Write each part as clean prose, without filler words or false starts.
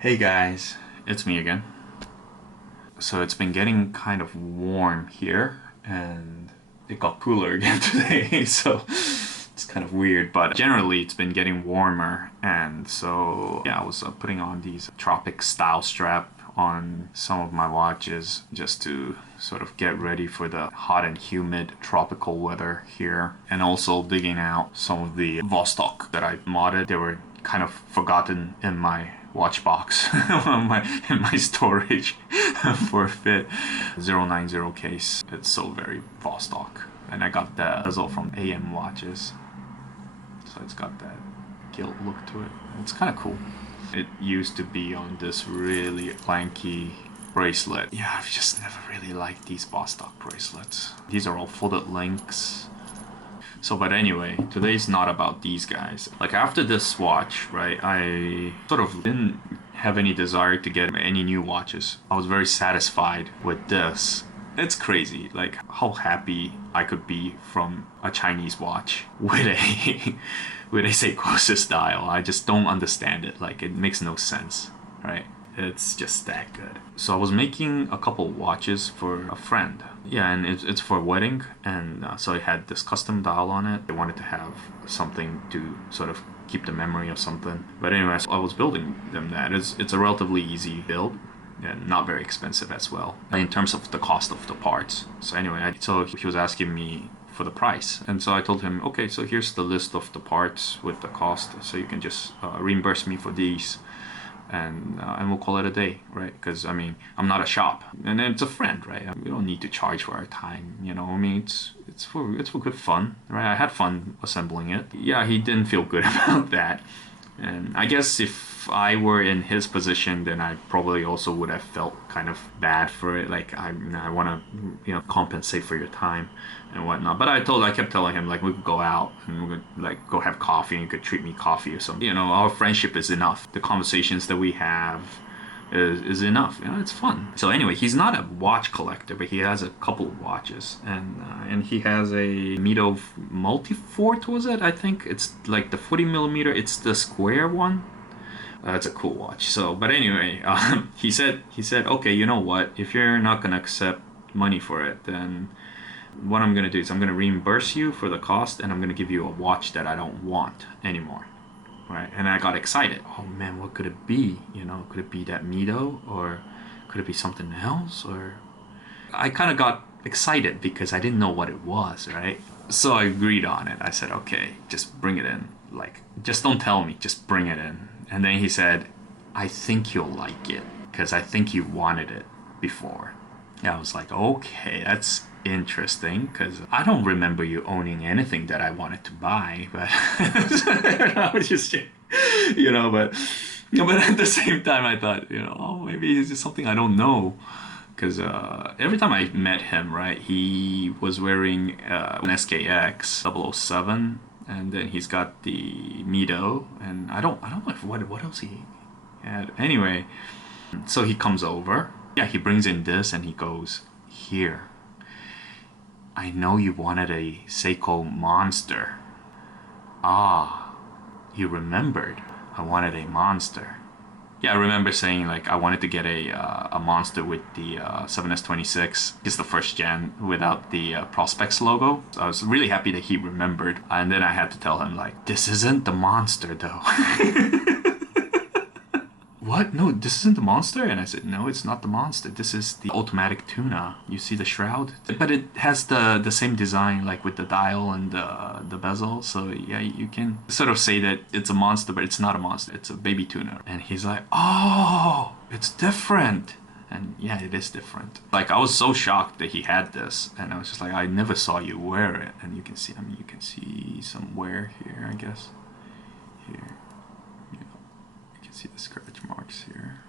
Hey guys, it's me again. So it's been getting kind of warm here and it got cooler again today, so it's kind of weird, but generally it's been getting warmer, and so yeah, I was putting on these tropic style strap on some of my watches just to sort of get ready for the hot and humid tropical weather here, and also digging out some of the Vostok that I modded. They were kind of forgotten in my watch box in my storage for a fit. 090 case. It's so very Vostok, and I got the bezel from AM watches, so it's got that gilt look to it. It's kind of cool. It used to be on this really planky bracelet. Yeah, I've just never really liked these Vostok bracelets. These are all folded links. So, but anyway, today's not about these guys. Like, after this watch, right, I sort of didn't have any desire to get any new watches. I was very satisfied with this. It's crazy, like, how happy I could be from a Chinese watch with a with a Seiko style. I just don't understand it. Like, it makes no sense, right? It's just that good. So I was making a couple watches for a friend. Yeah, and it's for a wedding, and so it had this custom dial on it. I wanted to have something to sort of keep the memory of something. But anyway, so I was building them that. It's a relatively easy build and not very expensive as well in terms of the cost of the parts. So anyway, so he was asking me for the price, and so I told him, okay, so here's the list of the parts with the cost, so you can just reimburse me for these, and we'll call it a day, right? Because I mean, I'm not a shop, and it's a friend, right? We don't need to charge for our time, you know. I mean, it's for good fun, right? I had fun assembling it. Yeah, he didn't feel good about that, and I guess if I were in his position, then I probably also would have felt kind of bad for it. Like, I want to, compensate for your time and whatnot. But I kept telling him, like, we could go out and we could, like, go have coffee, and you could treat me coffee or something. Our friendship is enough. The conversations that we have is enough. It's fun. So anyway, he's not a watch collector, but he has a couple of watches, and he has a Mito Multifort, was it? I think it's like the 40mm. It's the square one. It's a cool watch. So, but anyway, he said, okay, you know what? If you're not gonna accept money for it, then what I'm gonna do is I'm gonna reimburse you for the cost, and I'm gonna give you a watch that I don't want anymore, right? And I got excited. Oh man, what could it be? Could it be that Mito, or could it be something else? Or I kind of got excited because I didn't know what it was, right? So I agreed on it. I said, okay, just bring it in. Like, just don't tell me, just bring it in. And then he said, I think you'll like it, because I think you wanted it before. Yeah, I was like, okay, that's interesting, because I don't remember you owning anything that I wanted to buy, but I was just, but at the same time I thought, oh, maybe it's just something I don't know. Because every time I met him, right, he was wearing an SKX 007, and then he's got the Mito, and I don't know what else he had. Anyway, so he comes over. Yeah, he brings in this, and he goes, here, I know you wanted a Seiko Monster. Ah, you remembered. I wanted a Monster. Yeah, I remember saying, like, I wanted to get a Monster with the 7S26. It's the first gen without the Prospex logo. So I was really happy that he remembered. And then I had to tell him, like, this isn't the Monster, though. What? No, this isn't the Monster? And I said, no, it's not the Monster. This is the automatic Tuna. You see the shroud? But it has the same design, like with the dial and the bezel. So yeah, you can sort of say that it's a Monster, but it's not a Monster. It's a baby Tuna. And he's like, oh, it's different. And yeah, it is different. Like, I was so shocked that he had this, and I was just like, I never saw you wear it. And you can see, you can see some wear here, I guess. Here. See the scratch marks here,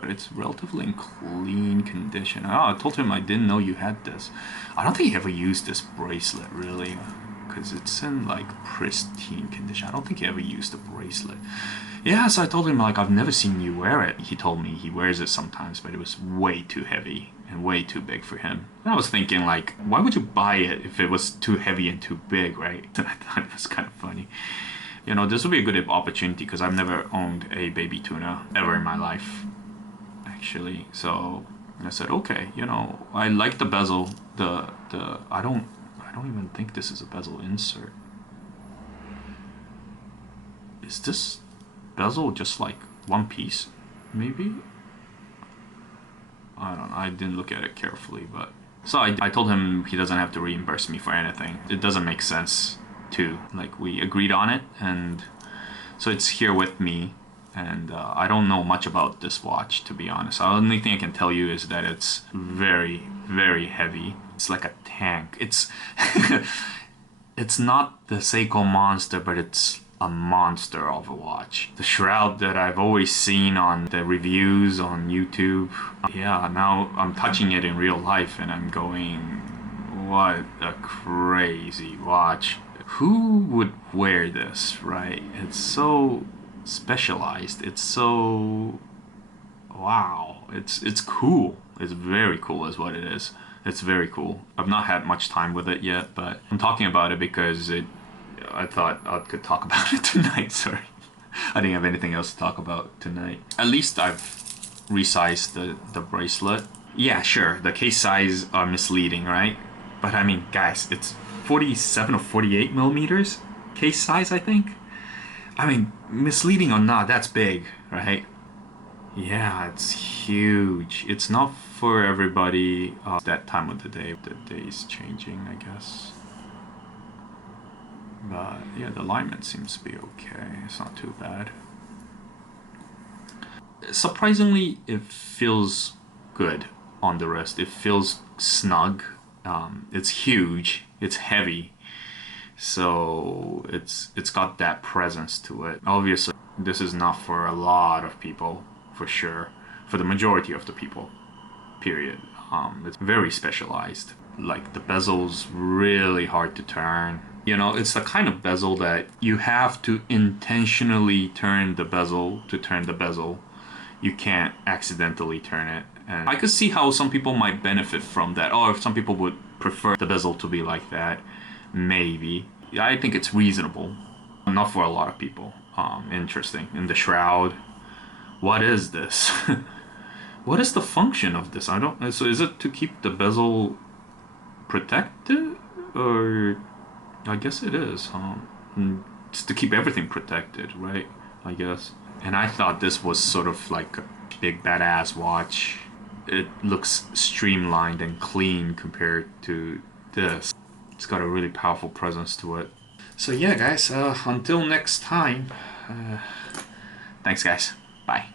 but it's relatively in clean condition. I told him I didn't know you had this. I don't think he ever used this bracelet, really, because it's in like pristine condition. I don't think he ever used the bracelet. Yeah, so I told him, like, I've never seen you wear it. He told me he wears it sometimes, but it was way too heavy and way too big for him. And I was thinking, like, why would you buy it if it was too heavy and too big, right? And I thought it was kind of funny. you know, this would be a good opportunity because I've never owned a baby tuna ever in my life, actually. So I said, okay, you know, I like the bezel. I don't even think this is a bezel insert. Is this bezel just like one piece, maybe? I don't know. I didn't look at it carefully, but so I told him he doesn't have to reimburse me for anything. It doesn't make sense to, like, we agreed on it, and so it's here with me. And I don't know much about this watch, to be honest. The only thing I can tell you is that it's very, very heavy. It's like a tank. It's it's not the Seiko Monster, but it's a monster of a watch. The shroud that I've always seen on the reviews on YouTube. Yeah, now I'm touching it in real life and I'm going, what a crazy watch. Who would wear this, right? It's so specialized. It's so, wow. It's cool. It's very cool is what it is. It's very cool. I've not had much time with it yet, but I'm talking about it because I thought I could talk about it tonight. Sorry, I didn't have anything else to talk about tonight. At least I've resized the bracelet. Yeah, sure, the case size are misleading, right? But I mean, guys, it's 47 or 48 millimeters case size, I think. I mean, misleading or not, that's big, right? Yeah, it's huge. It's not for everybody. That time of the day. The day's changing, I guess. But yeah, the alignment seems to be okay. It's not too bad. Surprisingly, it feels good on the wrist. It feels snug. It's huge. It's heavy. So it's got that presence to it. Obviously, this is not for a lot of people, for sure. For the majority of the people, period. It's very specialized. Like, the bezel's really hard to turn. You know, it's the kind of bezel that you have to intentionally turn the bezel to turn the bezel. You can't accidentally turn it. And I could see how some people might benefit from that. Or if some people would prefer the bezel to be like that, maybe. I think it's reasonable. Not for a lot of people. Interesting. In the shroud, what is this? What is the function of this? I don't. So is it to keep the bezel protected, or I guess it is. It's to keep everything protected, right? I guess. And I thought this was sort of like a big badass watch. It looks streamlined and clean compared to this. It's got a really powerful presence to it. So yeah, guys. Until next time. Thanks, guys. Bye.